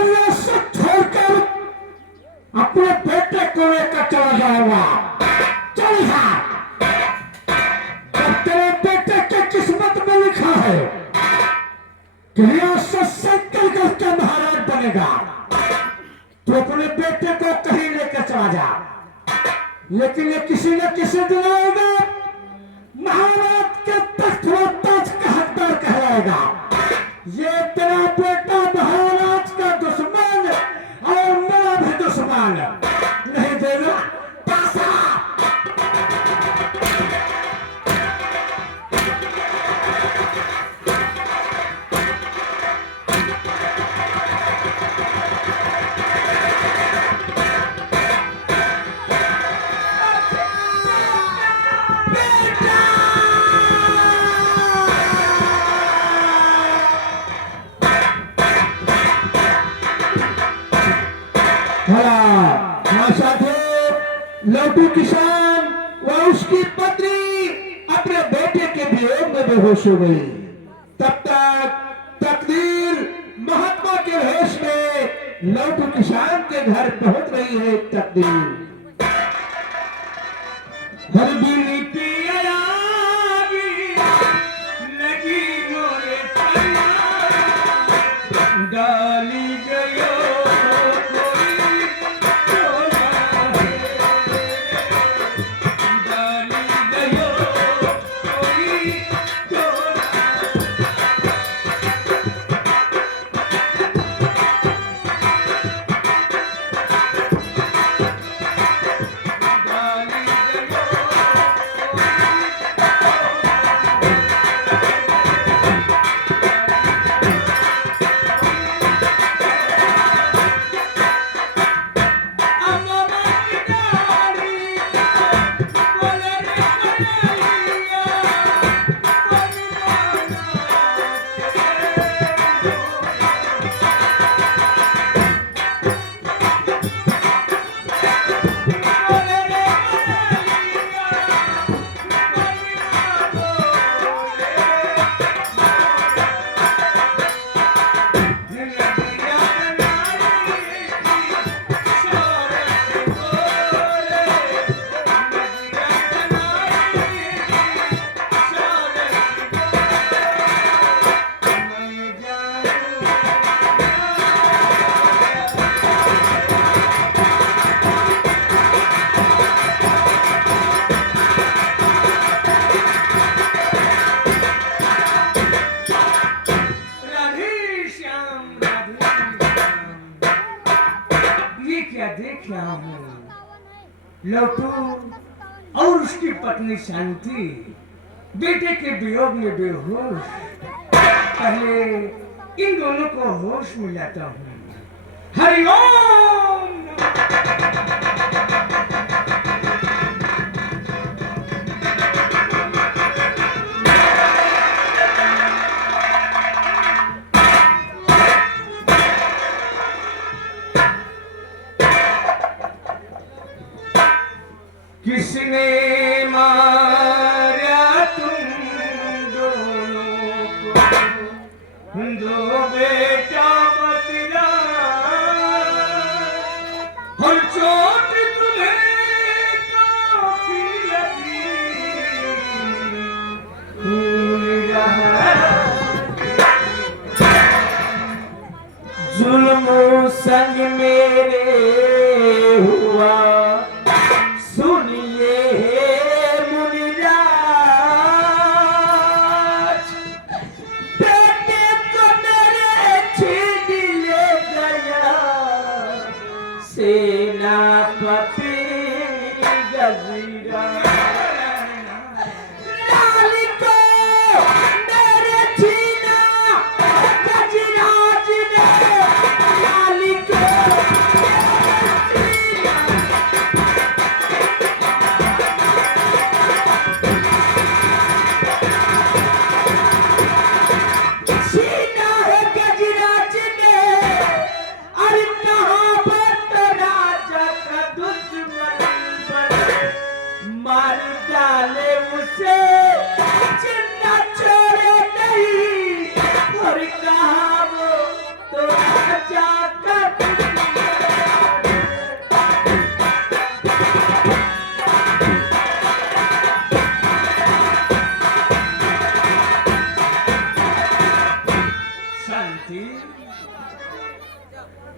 मैं सब छोड़कर अपने बेटे को लेकर चला जाऊंगा। चल जा, जब तेरे बेटे के किस्मत में लिखा है कि रियासत से कल के महाराज बनेगा, तो अपने बेटे को कहीं लेकर चला जा। लेकिन ये किसी न किसी दिन आएगा, महाराज के तख्त व ताज का हकदार कहलाएगा। ये तेरा बेटा महाराज का दुश्मन और मेरा भी दुश्मन नहीं देगा पैसा। लौटू किसान व उसकी पत्नी अपने बेटे के वियोग में बेहोश हो गई। तब तक तकदीर महात्मा के भेष में लौटू किसान के घर पहुंच रही है। तकदीर डाली गयो लौटू और उसकी पत्नी शांति बेटे के वियोग में बेहोश। पहले इन दोनों को होश में लाता हूँ। हरिओम। किसने मारा तुम दोनों को, दो बेटा बतला, और चोट तुम्हें काफी लगी, खून रहा जुल्म संग मेरे हुआ। सेनापति गजीरा लाल को मेरे छीना गजराज ने, लाल को छीना है गजराज ने। अरे कहाँ पर राजा का शांति,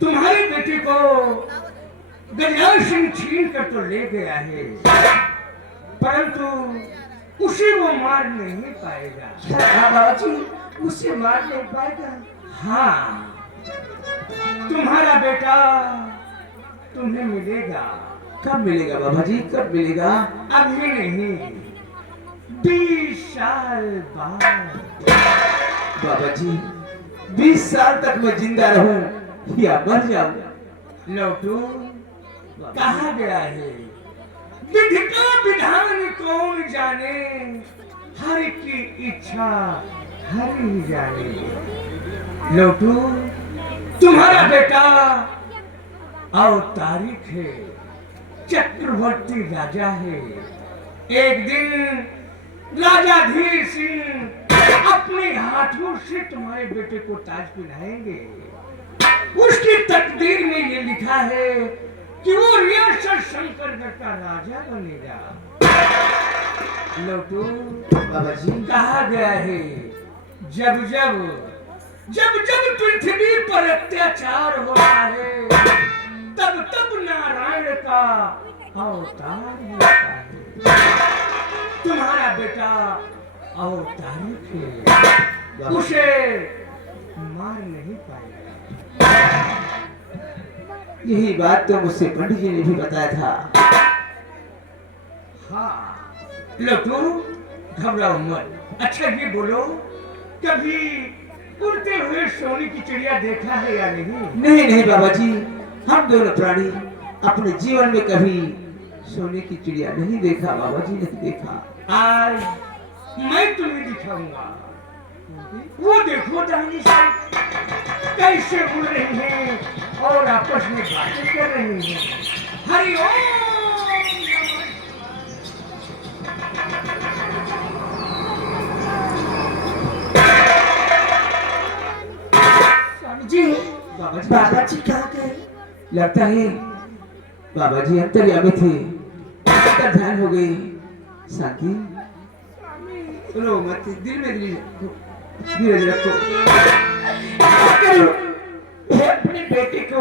तुम्हारे बेटे को गजराज सिंह छीन कर तो ले गया है, परंतु उसे वो मार नहीं पाएगा। हाँ बाबा जी, उसे मार नहीं पाएगा। हाँ, तुम्हारा बेटा तुम्हें मिलेगा। कब मिलेगा बाबा जी, कब मिलेगा? अभी नहीं, 20 साल बाद। बाबा जी, 20 साल तक मैं जिंदा रहूं या मर जाऊं? लौटू कहा गया है, विधि का विधान कौन जाने, हर की इच्छा हर ही जाने। लौटू, तुम्हारा बेटा अवतारिक है, चक्रवर्ती राजा है। एक दिन राजा धीर सिंह अपने हाथों से तुम्हारे बेटे को ताज पहनाएंगे। उसकी तकदीर में ये लिखा है कि वो रियासत शंकरगढ़ का राजा बनेगा। लौटू बाबा जी, कहा गया है, जब जब जब जब पृथ्वी पर अत्याचार होता है, तब तब नारायण का अवतार होता है। तुम्हारा बेटा अवतारिक है, उसे मार नहीं पाएगा। यही बात तो मुझसे पंडित जी ने भी बताया था। हाँ लटू, घबराओ मत। अच्छा ये बोलो, कभी उड़ते हुए सोने की चिड़िया देखा है या नहीं? नहीं नहीं बाबा जी, हम दोनों प्राणी अपने जीवन में कभी सोने की चिड़िया नहीं देखा बाबा जी, नहीं देखा। आज मैं तुम्हें दिखाऊंगा। वो देखो दाहिनी साइड कैसे उड़ रही हैं और आपस में बातें कर रही हैं। हरि ओम। स्वामी जी, बाबा जी कहाँ गए? लगता है बाबा जी अंतर्यामी थे, उनका ध्यान हो गई। शांति, रो मत, दिल में धीरज रखो। अपने बेटे को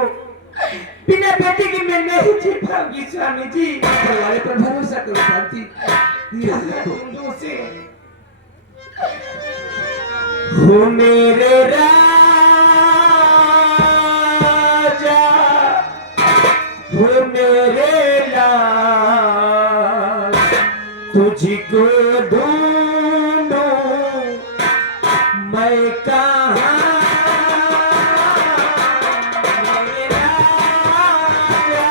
बिना बेटे के मैं नहीं जी पाऊंगी स्वामी जी। वाले पर भरोसा करो शांति, धीरज रखो। हो मेरे राजा, हो मेरे लाल, तुझको ढूंढूं मैं कहाँ? मेरे राजा,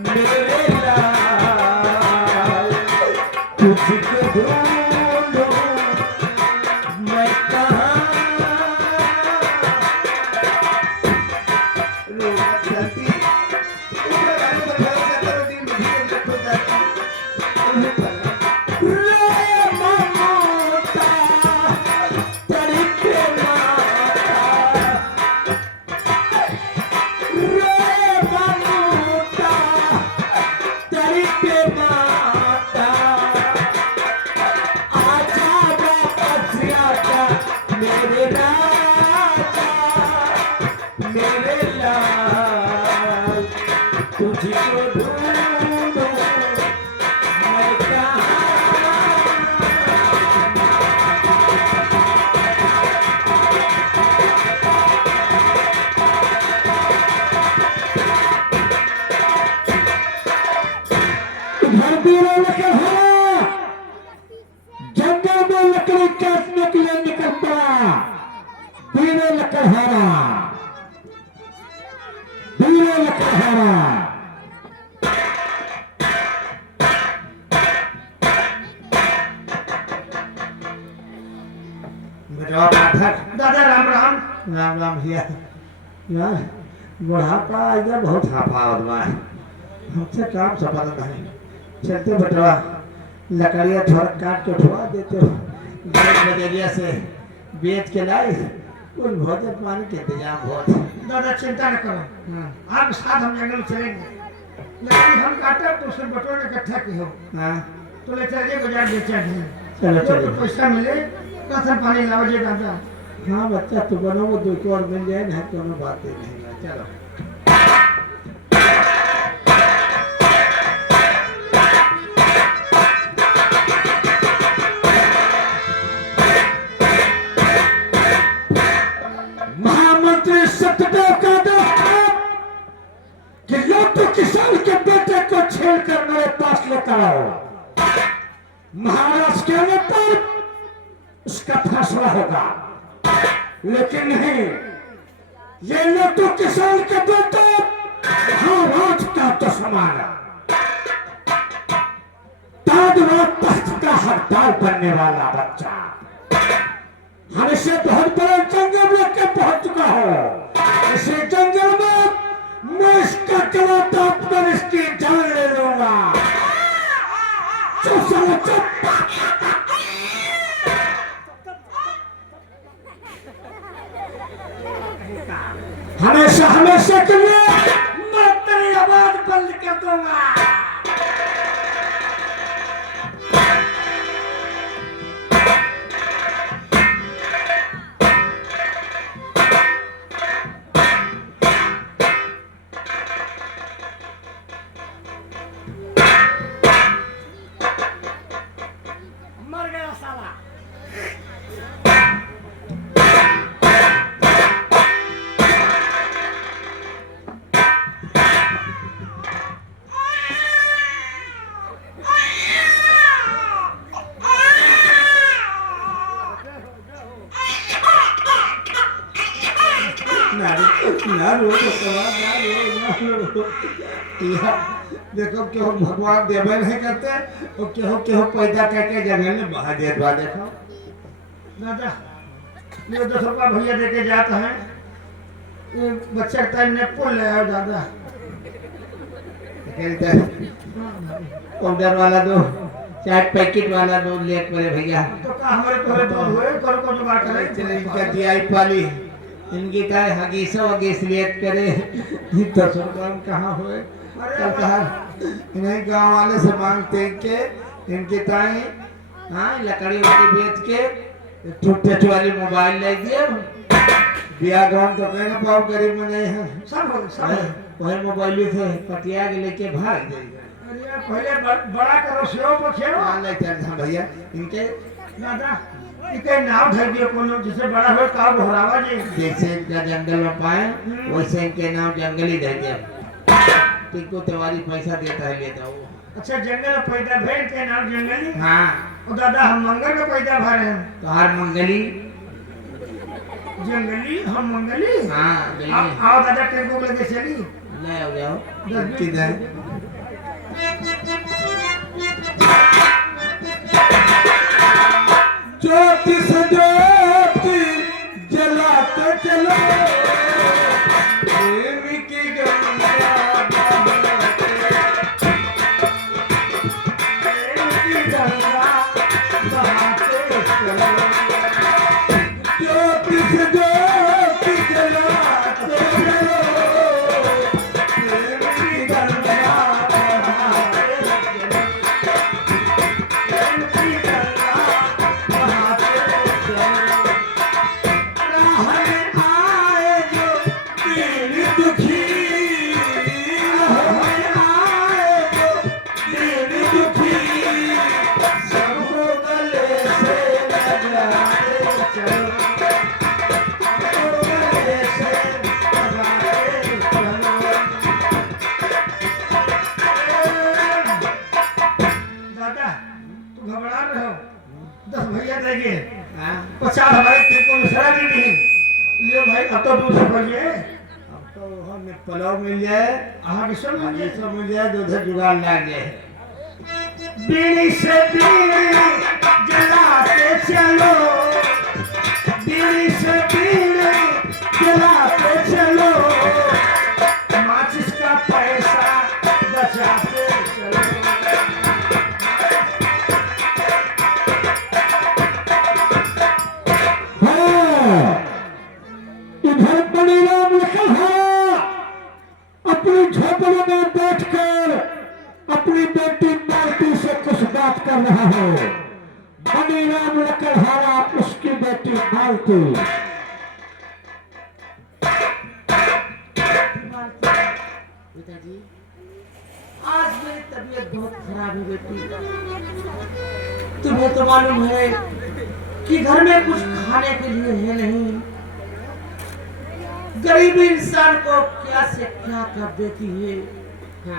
मेरे लाल, तुझको ढूंढूं मैं कहाँ? रो मत शांति, ऊपर वाले पर भरोसा करो, दिल में धीरज रखो शांति। मेरे राजा, मेरे लाल, तुझको ढूंढूं मैं कहाँ? भरतीरों लगे हो, जंगल में लकड़ी काटने के लिए निकल पड़ा। बीरे लकड़हारा, बीरे लकड़हारा। दादा राम राम। राम राम भैया। यार बुढ़ापा इधर बहुत हाफा हुआ है, हमसे काम सफल नहीं। चलते बटवा, लकड़ियाँ थोड़ा काट के उठवा देते हो, बदलिया से बेच के लाई कुछ भोजन पानी के इंतजाम बहुत। दादा चिंता न करो, आप साथ हम जंगल चलेंगे, लेकिन हम काटा तो उससे बटोर इकट्ठा की हो। हाँ तो ले चलिए बाजार बेचा दी, चलो जो चलो। तो पैसा मिले राशन पानी लाओगे दादा। हाँ बच्चा तू बनो, वो 2 और मिल जाए ना, दोनों बातें नहीं है। चलो महामंत्री सत्यदेव का दोस्त कि लोटू किसान के बेटे को छेड़ कर मेरे पास लेकर आओ। महाराज कहने पर उसका फैसला होगा, लेकिन नहीं, ये लोटू किसान के बेटे महाराज का दुश्मन, ताजवा तख्त का हकदार बनने वाला बच्चा। हम इसे बहुत बड़े जंगल लेके पहुंच चुका हूं। इसी जंगल में मैं इसका जवाब अपना इसकी जान ले लूंगा। चुप साला चुप। हमेशा हमेशा के लिए मैं तेरी आवाज बंद कर दूंगा। मर गया साला। देखो क्यों भगवान देवे नहीं करते और क्यों पैदा करके जंगल में बहा दे दवा। देखो दादा ये 10 रुपया भैया देके जाता है, ये बच्चा का टाइम ने पुल ले आओ दादा। पाउडर वाला दो, चाट पैकेट वाला दो ले पड़े भैया। तो का हमारे पहले तो हुए करो को जुगाड़ करे। चले इनका दियाई पाली, इनकी काय हगीसो हगीसलियत करे। 10 रुपया में कहाँ हुए? कल कहा इन्हें गांव वाले से मांगते के इनकी ताई हाँ लकड़ी वाली बेच के टूट वाली मोबाइल ले दिए। बिया ग्राउंड तो कहना पाओ गरीब में नहीं है, सब वही मोबाइल से पटिया के लेके भाग जाएगा। अरे पहले बड़ा करो सेव पर खेलो। हाँ ले चल भैया इनके दादा इके नाव धर दियो कोनो जिसे बड़ा हो का घोरावा जी। जैसे इनका जंगल में पाए वैसे इनके नाम जंगल ही धर दिया। तुमको तिवारी पैसा देता है लेता वो। अच्छा जंगल में पैदा भेड़ के नाम जंगली। हाँ और दादा हम मंगल में पैदा भरे हैं। तो हर मंगली जंगली हम मंगली। हाँ आओ दादा टेम्पो लेके चली। ले आओ जाओ किधर ज्योति से ज्योति जलाते चलो प्रेम की गंगा प्रेम की गंगा बहाते चलो। ज्योति से ज्योति जलाते चलो प्रेम की गंगा बहाते चलो। प्रेम की गंगा बहाते चलो। राह में आए जो दीन दुखी, राह में आए जो दीन दुखी, सबको गले से लगाते चलो, सबको गले से लगाते चलो। दादा तू घबरा रहे हो। 10 भैया देंगे हाँ 50 हमारे टेम्पो में सड़ा दी नहीं। लियो भाई अब तो दूर से पड़िए। अब तो हमें पुलाव मिल जाए, हाँ किसो में ये सब मिल जाए, दूध जुगाड़ लग जाए। बीड़ी से बीड़ी जलाते चलो, बीड़ी से बीड़ी जलाते चलो, माचिस का पैसा बचाते चलो। रहा है मनीराम लकड़हारा उसकी बेटी मालती। पिताजी आज मेरी तबीयत बहुत खराब है बेटी। तुम्हें तो मालूम है कि घर में कुछ खाने के लिए है नहीं। गरीब इंसान को क्या से क्या कर देती है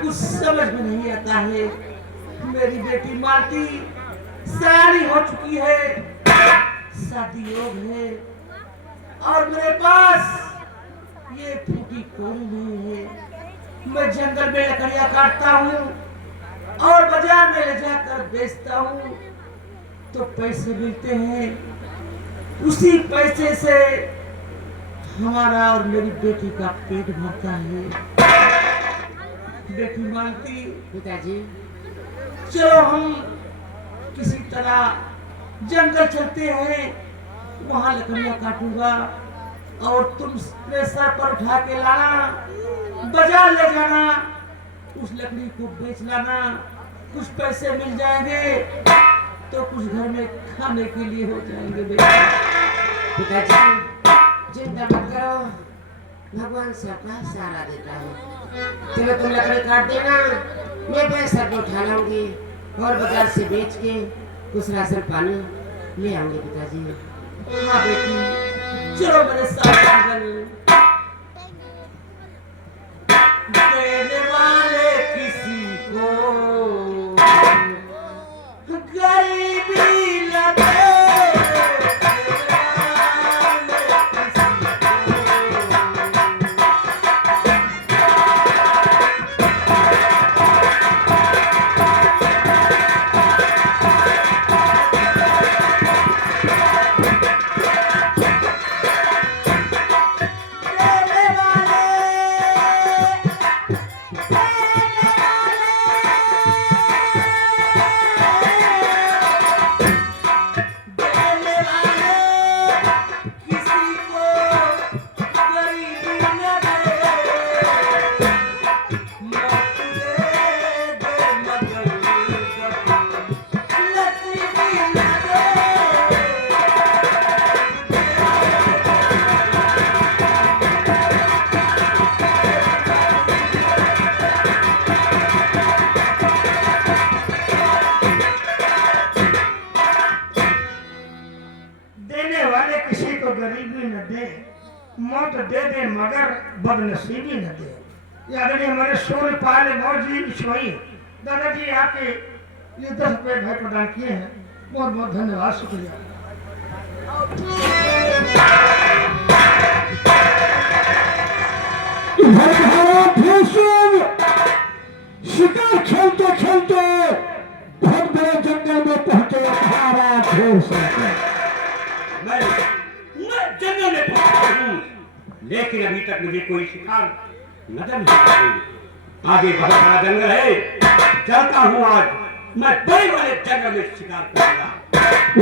कुछ समझ में नहीं आता है। मेरी बेटी मालती सयानी हो चुकी है, शादी योग है और मेरे पास ये फूटी कोई नहीं है। मैं जंगल में लकड़ियां काटता हूँ और बाजार में ले जाकर बेचता हूँ तो पैसे मिलते हैं। उसी पैसे से हमारा और मेरी बेटी का पेट भरता है। बेटी मालती, पिताजी चलो हम किसी तरह जंगल चलते हैं, वहां लकड़ियां काटूंगा और तुम अपने सर पर उठा के लाना, बाजार ले जाना, उस लकड़ी को बेच लाना, कुछ पैसे मिल जाएंगे तो कुछ घर में खाने के लिए हो जाएंगे। बेटा पिताजी चिंता मत करो, भगवान सबका सहारा देता है। चलो तुम लकड़ी काट देना, मैं पैसा भी उठा लाऊंगी और बाजार से बेच के कुछ राशन पानी ले आऊंगी। पिताजी हाँ बेटी चलो मेरे साथ जंगल। देने वाले किसी को गरीबी लगे, मौत दे दे मगर बदनसीबी न दे। ये आदरणीय हमारे सूर्यपाल मौजी ईश्वरी दादाजी आपके ये 10 रुपये भाई प्रदान किए हैं, बहुत बहुत धन्यवाद, शुक्रिया। शिकार खेलते खेलते बहुत बड़े जंगल में पहुंचे। मैं जंगल में पहुंचा हूँ, लेकिन अभी तक मुझे कोई शिकार नजर नहीं आई। आगे बहुत बड़ा जंगल है, चलता हूँ आज मैं बड़े बड़े जंगल में शिकार करूंगा।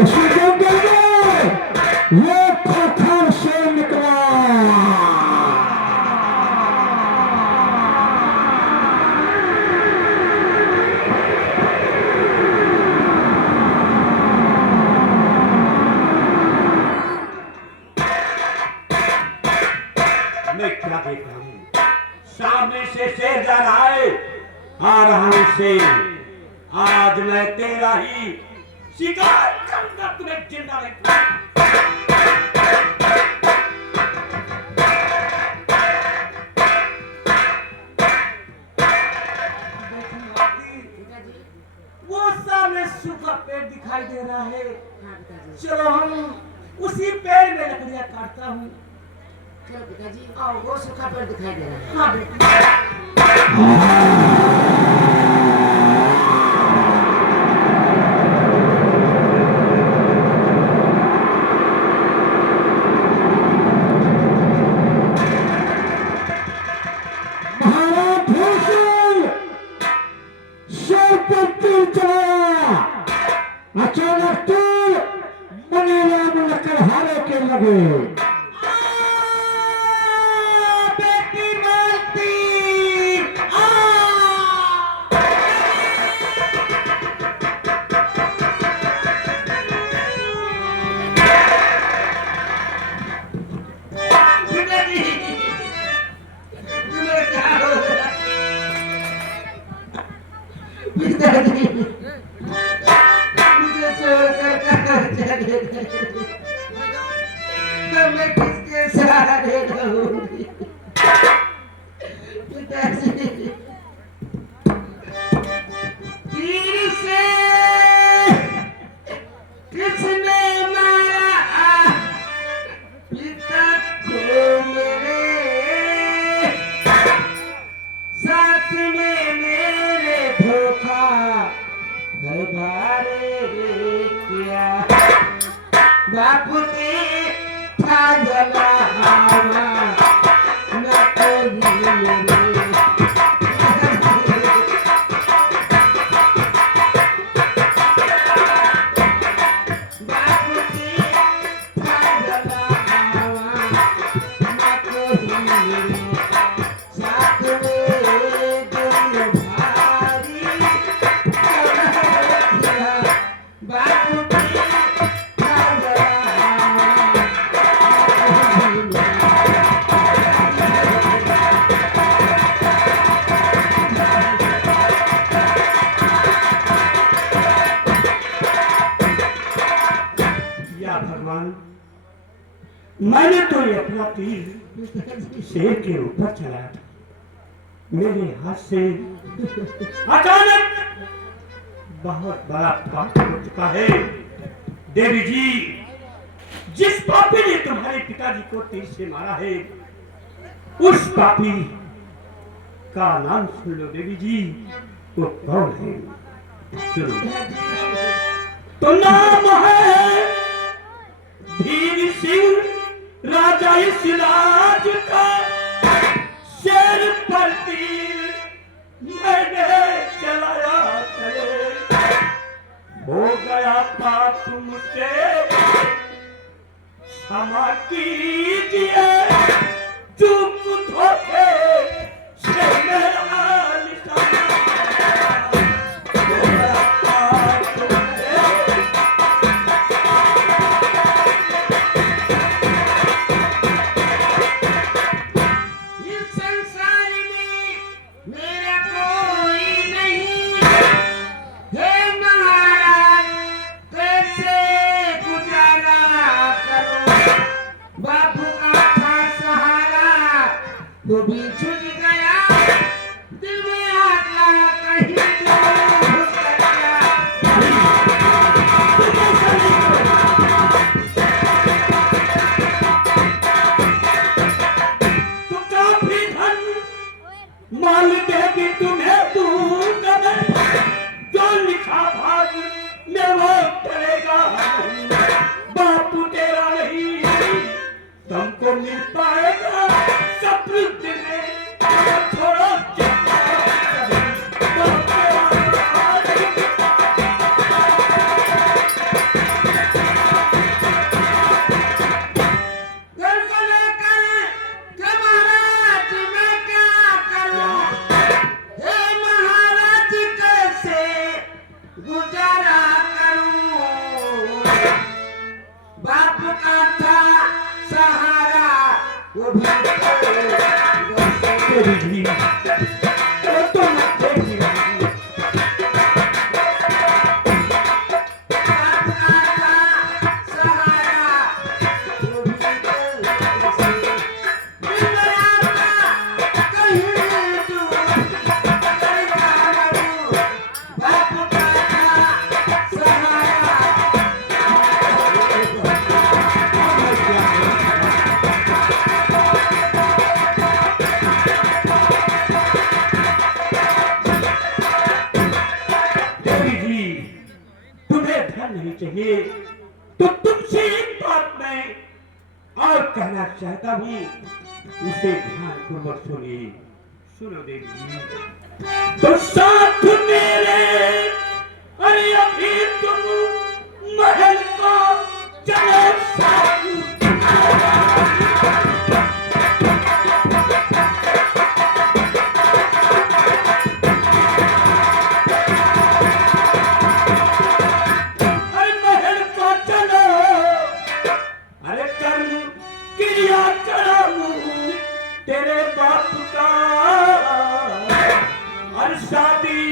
उसी जंगल में ये खोखर से निकला। मैं क्या देख रहा हूँ, सामने से शेर जा रहा है। आ रहा हूँ शेर, आज मैं तेरा ही शिकार करूंगा, तुम्हें जिंदा रखूंगा। वो सामने सूखा पेड़ दिखाई दे रहा है, चलो हम उसी पेड़ में लकड़ियां काटता हूँ। चलो पिताजी आओ, वो सूखा पेड़ दिखाई दे रहा है। हाँ बेटी अचानक तीर मनीराम लकड़हारे के लगे। बेटी मालती आ पिताजी मुझे छोड़कर कहाँ चले गए? तो मैं किसके सहारे रहूंगी? पिताजी तीर से किसने मारा पिता को मेरे? साथ में मेरे धोखा घर भारे किया। बापू के था जला न कोई मेरे। बापू के था जला न कोई मेरे। साथ में दोनों भारी किया। बापू के था जला या भगवान, मैंने तो ये अपना तीर शेर के ऊपर चलाया था, मेरे हाथ से अचानक बहुत बड़ा पाप हो चुका है। देवी जी, जिस पापी ने तुम्हारे पिताजी को तीर से मारा है, उस पापी का नाम सुन लो देवी जी। वो कौन है? सुनो, तो नाम है धीर सिंह राजा इस राज का। शेर पर तीर मैंने चलाया है, हो गया पाप मुझसे क्षमा कीजिए। चूक धोखे से मेरा निशाना, हो गया पाप मुझसे। इस संसार में मेरा कोई नहीं। हे महाराज, कैसे गुजारा करूं? बापू का था सहारा, वो भी छूट गया। दिल में आग लगा, कहीं दूर भटक गया। तो काफी धन माल देगी तुम्हें दूंगा मैं, जो लिखा भाग में वो करेगा। बापू तेरा नहीं तुमको मिल पाएगा। सप्रुत में छोड़ो चिंता, बाप तेरा नहीं। घर को लेकर के महाराज मैं क्या करूं? हे महाराज, कैसे गुजारा करूं? बाप का था सहारा, वो भी देवी जी, वो तो मत देखिए। बाप का था सहारा, वो भी दिल में आता कहीं दूर करता मरूं। बाप का था सहारा। देवी जी, तुम्हें धन नहीं चाहिए तो तुमसे एक बात मैं और कहना चाहता हूँ, उसे ध्यानपूर्वक सुनिए। सुनो देवी जी, तो साथ मेरे, अरे अभी तुम महल को चलो साथ। अरे महल को चलो, अरे कर्म क्रिया कराऊं तेरे बाप का। और शादी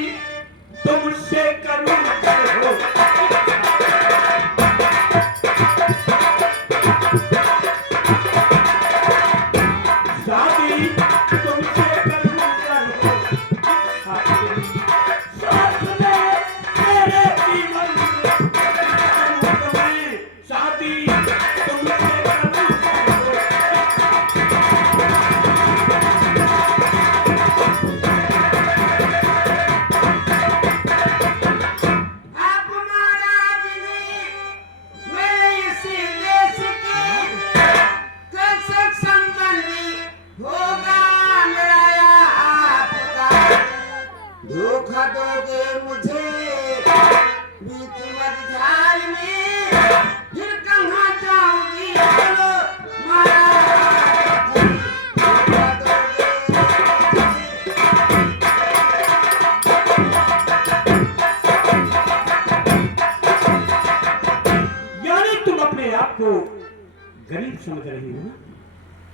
समझ रही हूँ,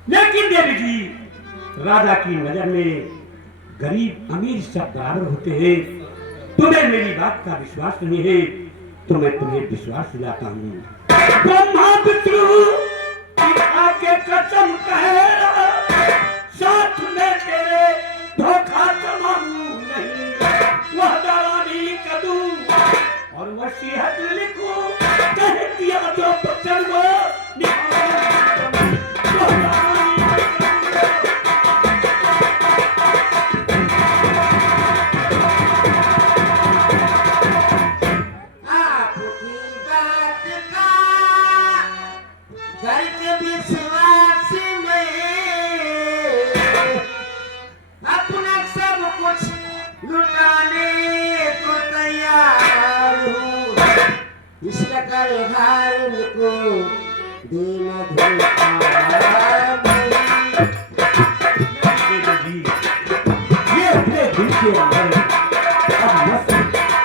लेकिन देवी जी, राजा की नजर में गरीब अमीर सब बराबर होते हैं। तुम्हें मेरी बात का विश्वास नहीं है तो मैं तुम्हें विश्वास दिलाता हूँ। ब्रह्मा विष्णु आके कसम कहे, साथ में तेरे धोखा कमाऊं नहीं। वह दरानी कदू और वसीयत लिखूं, कह दिया जो वचन वो निभाऊं। घर के विश्वास में अपना सब कुछ लुटाने को तैयार हूँ। इस प्रकार घर को दिन धोखा